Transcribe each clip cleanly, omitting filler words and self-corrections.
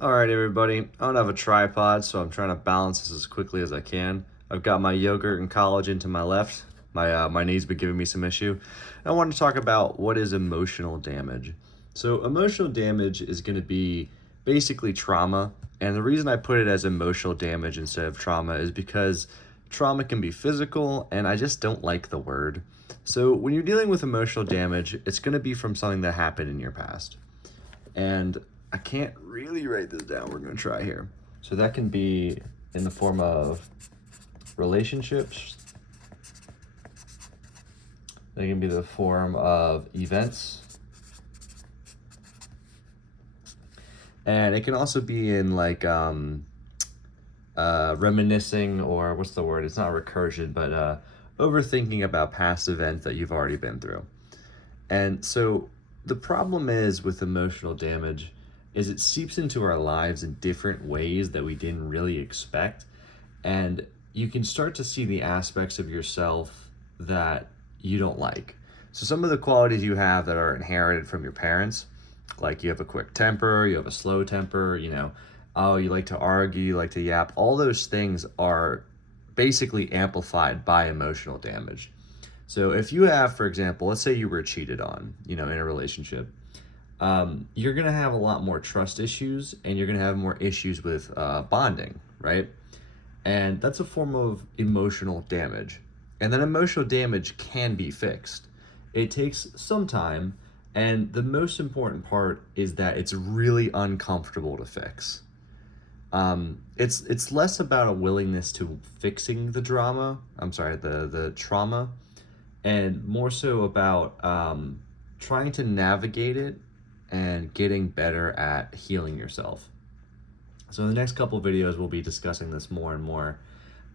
All right, everybody. I don't have a tripod, so I'm trying to balance this as quickly as I can. I've got my yogurt and collagen to my left. My knee's been giving me some issue. I want to talk about what is emotional damage. So emotional damage is going to be basically trauma, and the reason I put it as emotional damage instead of trauma is because trauma can be physical, and I just don't like the word. So when you're dealing with emotional damage, it's going to be from something that happened in your past. And I can't really write this down. We're going to try here. So that can be in the form of relationships. They can be the form of events. And it can also be in like reminiscing, or what's the word? It's not recursion, but overthinking about past events that you've already been through. And so the problem is with emotional damage is it seeps into our lives in different ways that we didn't really expect. And you can start to see the aspects of yourself that you don't like. So some of the qualities you have that are inherited from your parents, like you have a quick temper, you have a slow temper, oh, you like to argue, you like to yap, all those things are basically amplified by emotional damage. So if you have, for example, let's say you were cheated on, in a relationship, you're gonna have a lot more trust issues, and you're gonna have more issues with bonding, right? And that's a form of emotional damage. And that emotional damage can be fixed. It takes some time, and the most important part is that it's really uncomfortable to fix. It's less about a willingness to fixing the drama. I'm sorry, the trauma, and more so about trying to navigate it and getting better at healing yourself. So in the next couple videos, we'll be discussing this more and more.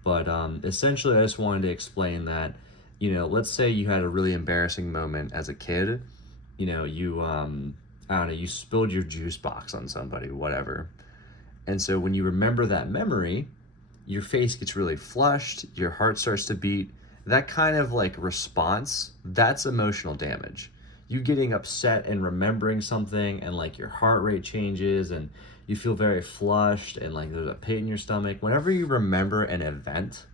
But essentially, I just wanted to explain that, let's say you had a really embarrassing moment as a kid. You, I don't know, you spilled your juice box on somebody, whatever. And so when you remember that memory, your face gets really flushed, your heart starts to beat. That kind of like response, that's emotional damage. You getting upset and remembering something, and like your heart rate changes, and you feel very flushed, and like there's a pit in your stomach. Whenever you remember an event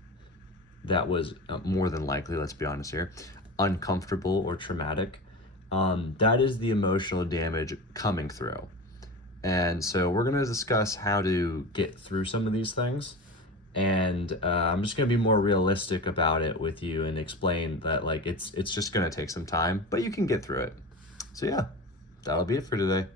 that was more than likely, let's be honest here, uncomfortable or traumatic, that is the emotional damage coming through. And so we're going to discuss how to get through some of these things. And I'm just going to be more realistic about it with you and explain that like it's just going to take some time, but you can get through it. So yeah, that'll be it for today.